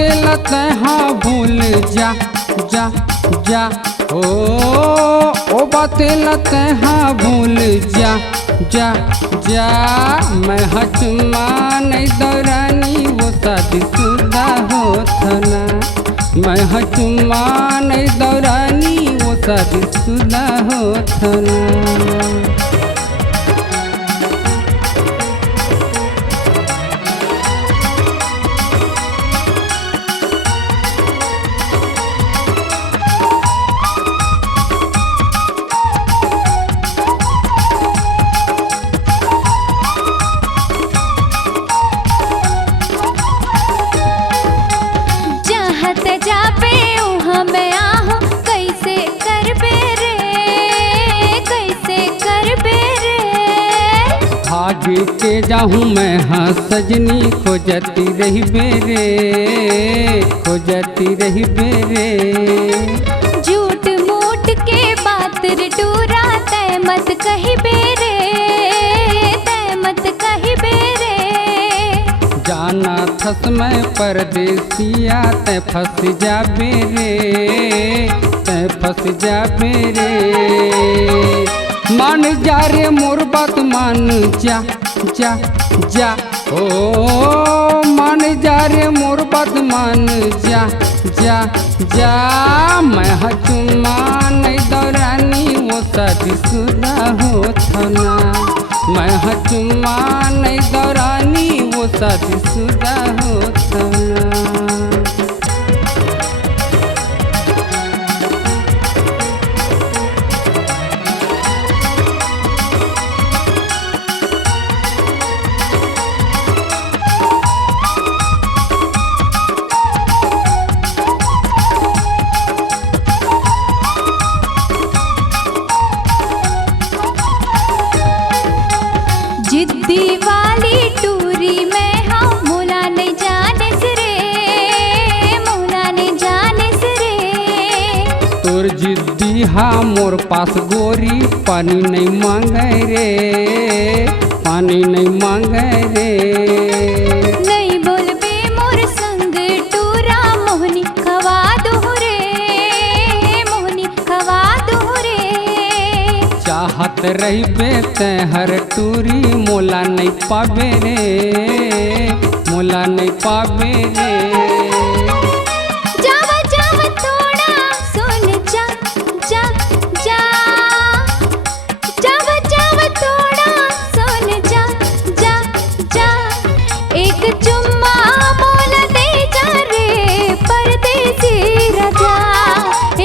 बातें लते हाँ भूल जा जा जा ओ बातें लते हाँ भूल जा जा जा। मैं हचुमा नहीं दौरानी वो शादीशुदा होत ना। मैं हचुमा नहीं दौरानी वो शादीशुदा होत ना। जाबे मैं आहूँ कैसे करबे रे, कैसे करबे रे। भागे के जाहूँ मैं हाँ सजनी खोजती रही बेरे, खोजती रही बेरे। झूठ मूठ के बात टूरा तय मत कही बेरे, तय मत कही बेरे। जाना थस मैं परदेसिया ते फंस जा बेरे, ते फंस जा बेरे। मान जा रे मोर बात मान जा जा जा ओ मान जा रे मोर बात मान जा जा जा। मैं हचुमा नहीं दौरानी वो शादीशुदा होत ना। मैं हचुमा नहीं दौरानी वो शादीशुदा होत ना। जिद्दी वाली टूरी में हाँ मोला नहीं जाने से रे, मोला नहीं जाने से रे। तोर जिद्दी हाँ मोर पास गोरी पानी नहीं मांगे रे, पानी नहीं मांगे रे। नहीं बोलबे मोर संग टूरा मोहनी खवा दो रे, मोहनी खवा दो रे। चाहत रही बेते हर टूरी मोला नहीं पाबे रे, मोला नहीं पाबे रे। जावा जावा थोड़ा सुन जा जा जा। जावा जावा थोड़ा सुन जा जा जा। एक चुम्मा मोला दे जा रे परदेसी राजा।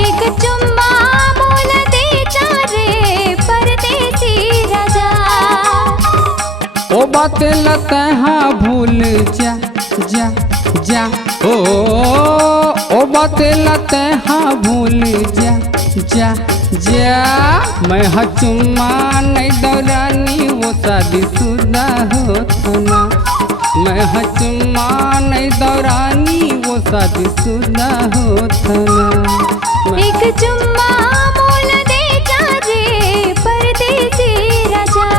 एक चुम्मा मोला दे जा रे परदेसी राजा। ओ बातें लते हाँ भूल जा जा जा ओ बातें लते हाँ भूल जा जा जा। मैं हचुमा नहीं दौरानी वो शादीशुदा होत ना। मैं हचुमा नहीं दौरानी वो शादीशुदा होत ना। एक चुम्मा मोला दे जा रे परदेसी राजा।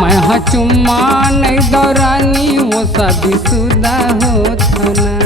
मैं हचुमा नहीं दौरानी वो शादीशुदा होत ना।